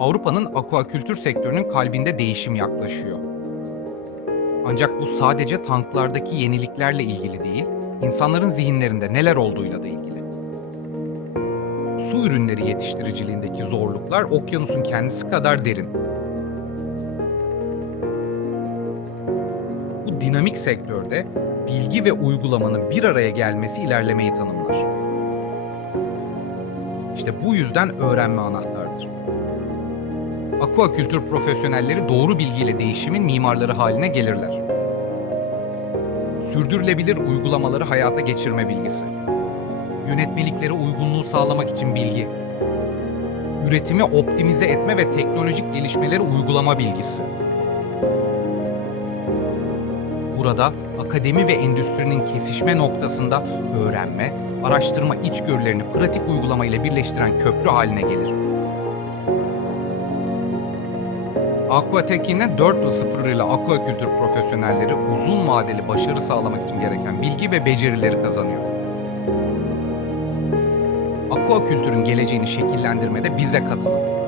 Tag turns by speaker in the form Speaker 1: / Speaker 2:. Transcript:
Speaker 1: Avrupa'nın aquakültür sektörünün kalbinde değişim yaklaşıyor. Ancak bu sadece tanklardaki yeniliklerle ilgili değil, insanların zihinlerinde neler olduğuyla da ilgili. Su ürünleri yetiştiriciliğindeki zorluklar okyanusun kendisi kadar derin. Bu dinamik sektörde bilgi ve uygulamanın bir araya gelmesi ilerlemeyi tanımlar. İşte bu yüzden öğrenme anahtardır. Aquakültür profesyonelleri doğru bilgiyle değişimin mimarları haline gelirler. Sürdürülebilir uygulamaları hayata geçirme bilgisi. Yönetmeliklere uygunluğu sağlamak için bilgi. Üretimi optimize etme ve teknolojik gelişmeleri uygulama bilgisi. Burada akademi ve endüstrinin kesişme noktasında öğrenme, araştırma içgörülerini pratik uygulama ile birleştiren köprü haline gelir. Aquatekin'e 4.0 ile aquakültür profesyonelleri uzun vadeli başarı sağlamak için gereken bilgi ve becerileri kazanıyor. Aquakültürün geleceğini şekillendirmede bize katılın.